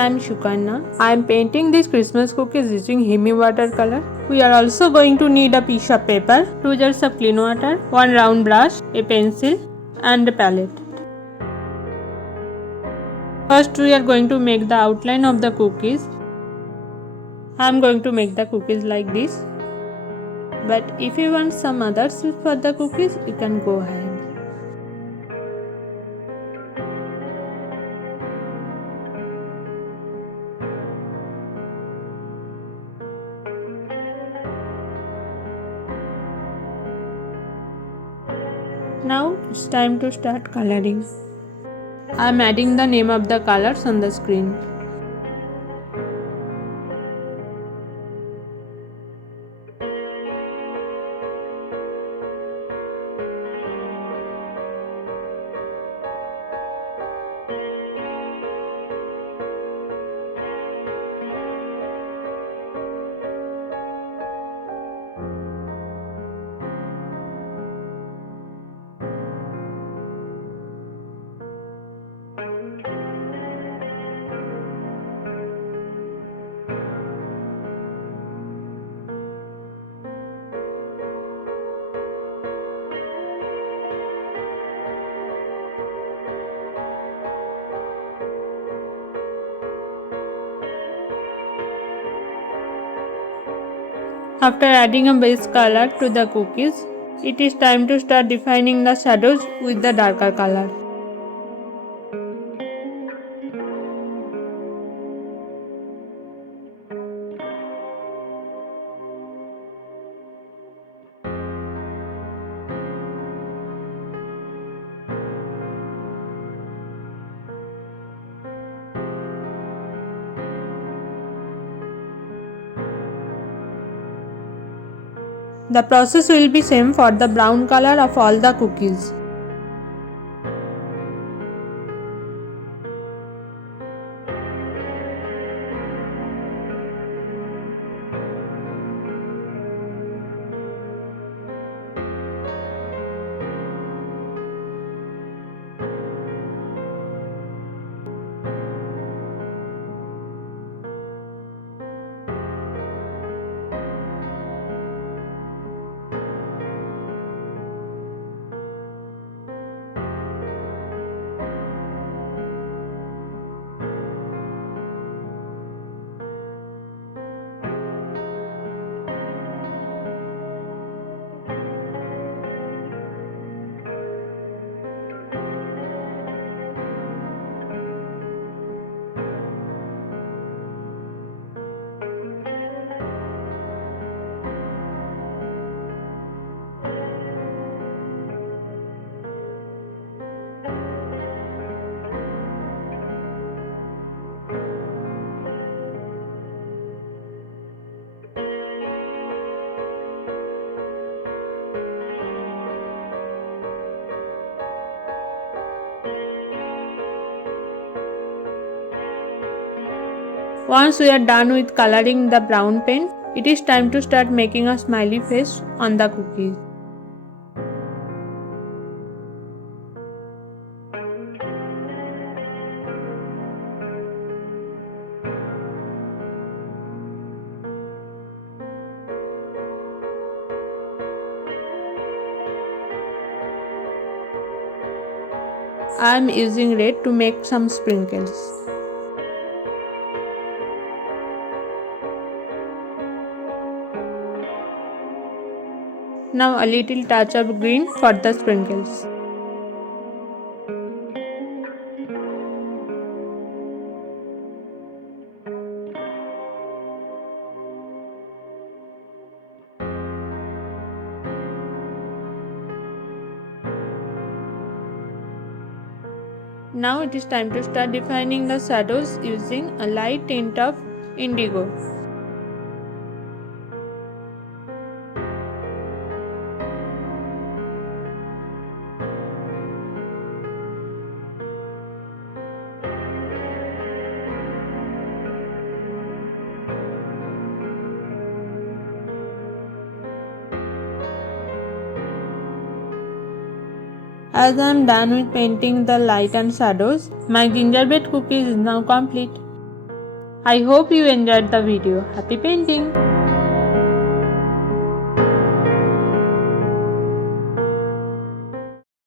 I am Sukanya. I am painting these Christmas cookies using Himi watercolor. We are also going to need a piece of paper, 2 jars of clean water, 1 round brush, a pencil and a palette. First we are going to make the outline of the cookies. I am going to make the cookies like this. But if you want some other shape for the cookies, you can go ahead. Now it's time to start coloring. I am adding the name of the colors on the screen. After adding a base color to the cookies, it is time to start defining the shadows with the darker color. The process will be same for the brown color of all the cookies. Once we are done with coloring the brown paint, it is time to start making a smiley face on the cookies. I am using red to make some sprinkles. Now a little touch of green for the sprinkles. Now it is time to start defining the shadows using a light tint of indigo. As I am done with painting the light and shadows, my gingerbread cookies is now complete. I hope you enjoyed the video. Happy painting!